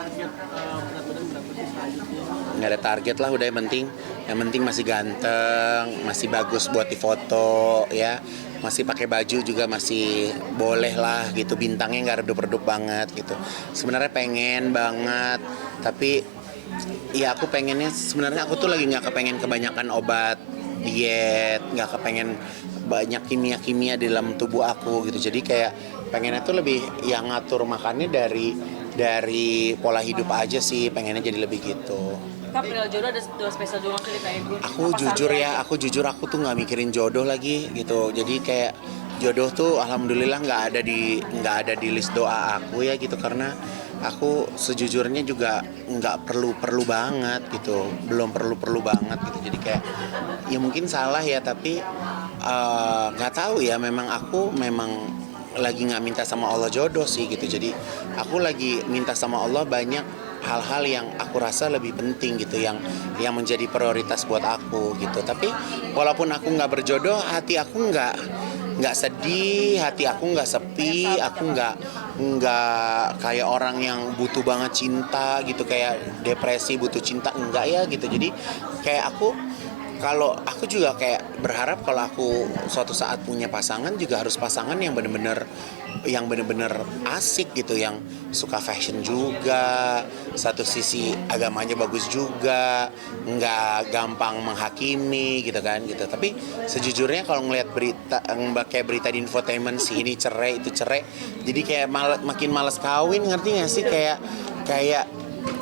target berat badan berapa sih selanjutnya? Nggak ada target lah, udah yang penting masih ganteng, masih bagus buat difoto ya, masih pakai baju juga masih boleh lah gitu, bintangnya nggak redup-redup banget gitu. Sebenarnya pengen banget, tapi ya aku pengennya sebenarnya aku tuh lagi nggak kepengen kebanyakan obat diet, nggak kepengen banyak kimia-kimia di dalam tubuh aku gitu. Jadi kayak pengennya tuh lebih yang ngatur makannya dari pola hidup aja sih, pengennya jadi lebih gitu. Kak, perihal jodoh ada dua spesial doang ceritain gue. Aku jujur aku tuh nggak mikirin jodoh lagi gitu. Jadi kayak jodoh tuh alhamdulillah nggak ada di list doa aku ya gitu, karena aku sejujurnya juga nggak perlu banget gitu, belum perlu banget gitu. Jadi kayak ya mungkin salah ya, tapi nggak tahu ya, aku memang lagi nggak minta sama Allah jodoh sih gitu. Jadi aku lagi minta sama Allah banyak hal-hal yang aku rasa lebih penting gitu, yang menjadi prioritas buat aku gitu. Tapi walaupun aku nggak berjodoh, hati aku nggak sedih, hati aku nggak sepi, aku nggak kayak orang yang butuh banget cinta gitu, kayak depresi butuh cinta, enggak ya gitu. Jadi kayak kalau aku juga kayak berharap kalau aku suatu saat punya pasangan juga harus pasangan yang bener-bener asik gitu, yang suka fashion juga, satu sisi agamanya bagus juga, nggak gampang menghakimi gitu kan gitu. Tapi sejujurnya kalau ngelihat berita kayak berita di infotainment, si ini cerai itu cerai, jadi kayak makin males kawin, ngerti nggak sih, kayak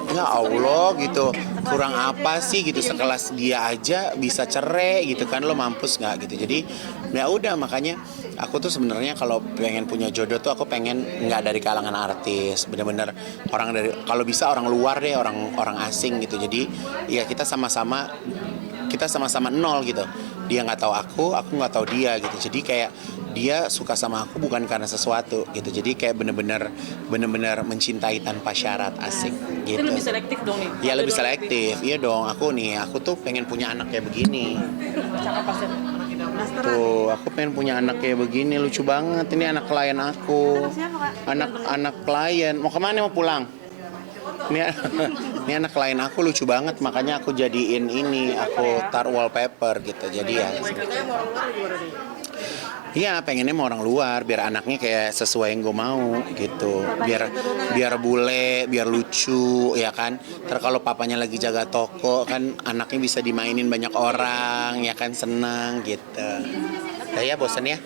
ya Allah gitu, kurang apa sih gitu, sekelas dia aja bisa cerai gitu kan, lo mampus nggak gitu. Jadi ya udah, makanya aku tuh sebenarnya kalau pengen punya jodoh tuh aku pengen nggak dari kalangan artis, bener-bener orang dari, kalau bisa orang luar deh, orang asing gitu. Jadi ya kita sama-sama nol gitu, dia nggak tahu aku nggak tahu dia gitu. Jadi kayak dia suka sama aku bukan karena sesuatu gitu, jadi kayak bener-bener mencintai tanpa syarat, asik gitu. Itu lebih selektif dong nih. Ya lebih selektif, iya dong. Aku tuh pengen punya anak kayak begini. Cakep pasti. Tuh, aku pengen punya anak kayak begini, lucu banget. Ini anak klien aku. Anak klien. Mau kemana, mau pulang? Ini anak klien aku lucu banget, makanya aku jadiin ini, aku taruh wallpaper gitu. Jadi ya. Iya, pengennya mau orang luar biar anaknya kayak sesuai yang gue mau gitu. Biar bule, biar lucu ya kan. Terus kalau papanya lagi jaga toko kan anaknya bisa dimainin banyak orang ya kan, senang gitu. Udah ya, bosen ya?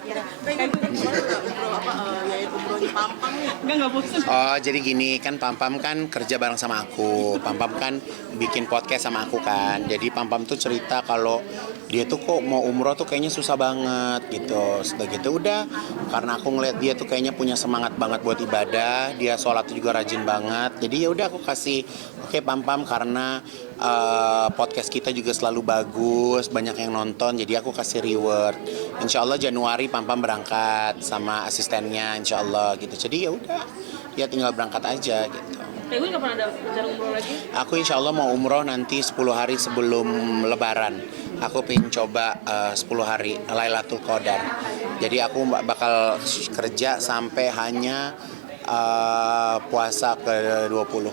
Enggak bosan. Oh, jadi gini kan, Pam kan kerja bareng sama aku. Pam kan bikin podcast sama aku kan. Jadi Pam tuh cerita kalau dia tuh kok mau umroh tuh kayaknya susah banget gitu. Sudah gitu udah, karena aku ngeliat dia tuh kayaknya punya semangat banget buat ibadah, dia sholat juga rajin banget. Jadi ya udah aku kasih, oke Pam, karena podcast kita juga selalu bagus, banyak yang nonton, jadi aku kasih reward. Insya Allah Januari Pam berangkat sama asistennya, insya Allah gitu. Jadi ya udah, ya tinggal berangkat aja gitu. Gue kapan ada rencana umroh lagi? Aku insya Allah mau umroh nanti 10 hari sebelum Lebaran. Aku pengen coba 10 hari Lailatul Qadar. Jadi aku bakal kerja sampai hanya puasa ke-20.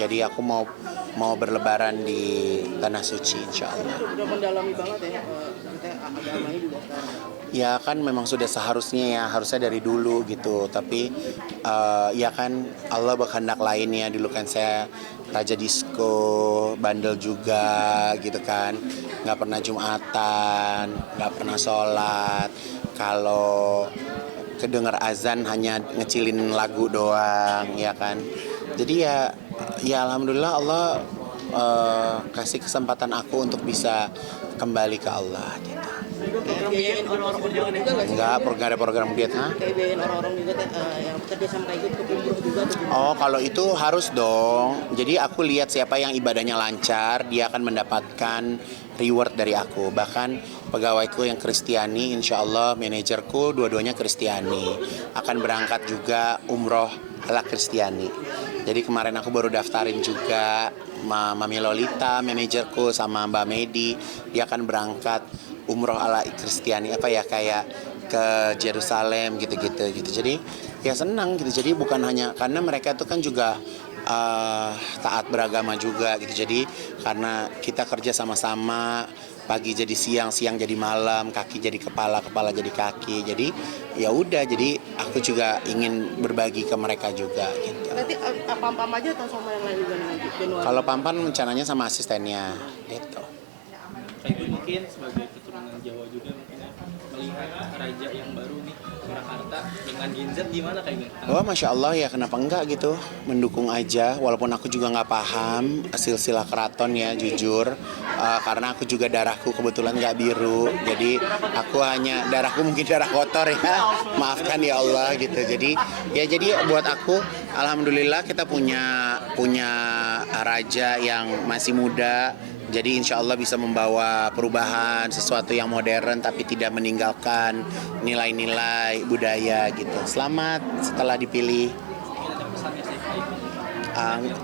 Jadi aku mau berlebaran di Tanah Suci insya Allah. Udah mendalami banget ya, agama ini juga sekarang. Ya kan memang sudah seharusnya ya, harusnya dari dulu gitu. Tapi ya kan Allah berkehendak lainnya. Dulu kan saya raja disco, bandel juga gitu kan, nggak pernah Jumatan, nggak pernah sholat. Kalau kedengar azan hanya ngecilin lagu doang ya kan. Jadi ya alhamdulillah Allah kasih kesempatan aku untuk bisa kembali ke Allah gitu. Program biayain orang-orang undangan juga nggak sih? Enggak ada program diet, ha? Kayak biayain orang-orang juga yang kerja sama kayak gitu, umroh juga tuh. Oh, kalau itu harus dong. Jadi aku lihat siapa yang ibadahnya lancar, dia akan mendapatkan reward dari aku. Bahkan pegawaiku yang Kristiani, insya Allah manajerku dua-duanya Kristiani, akan berangkat juga umroh ala Kristiani. Jadi kemarin aku baru daftarin juga Mami Lolita, manajerku, sama Mbak Medi, dia akan berangkat umroh ala Kristiani, kayak ke Yerusalem gitu. Jadi ya senang gitu. Jadi bukan hanya karena mereka itu kan juga taat beragama juga gitu. Jadi karena kita kerja sama-sama, pagi jadi siang, siang jadi malam, kaki jadi kepala, kepala jadi kaki. Jadi ya udah, jadi aku juga ingin berbagi ke mereka juga gitu. Berarti pam-pam aja atau sama yang lain juga nih Januari? Kalau Pampan rencananya sama asistennya gitu. Kayak gue mungkin sebagai keturunan Jawa juga mungkin ya, melihat raja yang baru nih Surakarta dengan Gen Z gimana kayak gitu? Wah, Masya Allah ya, kenapa enggak gitu, mendukung aja, walaupun aku juga nggak paham silsilah keraton ya, jujur. Karena aku juga darahku kebetulan nggak biru, jadi aku hanya, darahku mungkin darah kotor ya, maafkan ya Allah gitu. Jadi buat aku, alhamdulillah kita punya raja yang masih muda. Jadi insya Allah bisa membawa perubahan, sesuatu yang modern tapi tidak meninggalkan nilai-nilai budaya gitu. Selamat setelah dipilih.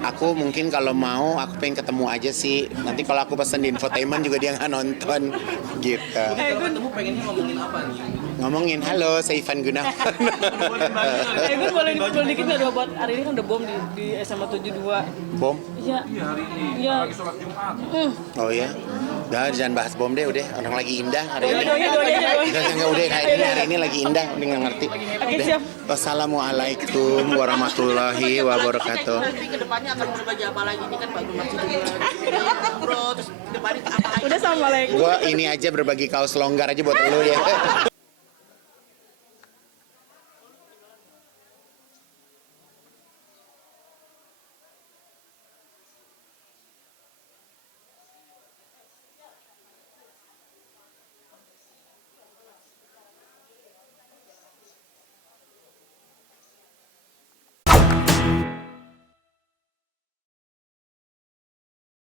Aku mungkin kalau mau, aku pengen ketemu aja sih. Nanti kalau aku pesen di infotainment juga dia nggak nonton gitu. Kalau ketemu pengennya ngomongin apa nih? Ngomongin, halo saya Ivan Gunawan. Gun boleh dikit nggak buat hari ini kan udah bom di SMA 72. Bom? Iya. Hari ini Iya. lagi sholat Jumat. Oh ya? Udah, jangan bahas bom deh, udah. Orang lagi indah hari ini. Doanya. Udah hari ini lagi indah, udah nggak ngerti. Oke, Udah. siap. Wassalamualaikum warahmatullahi wabarakatuh. Nanti kedepannya akan berbagi apa lagi? Ini kan baru masih juga bro, terus kedepannya apa lagi? Udah, assalamualaikum. Gua ini aja berbagi kaos longgar aja buat lo ya.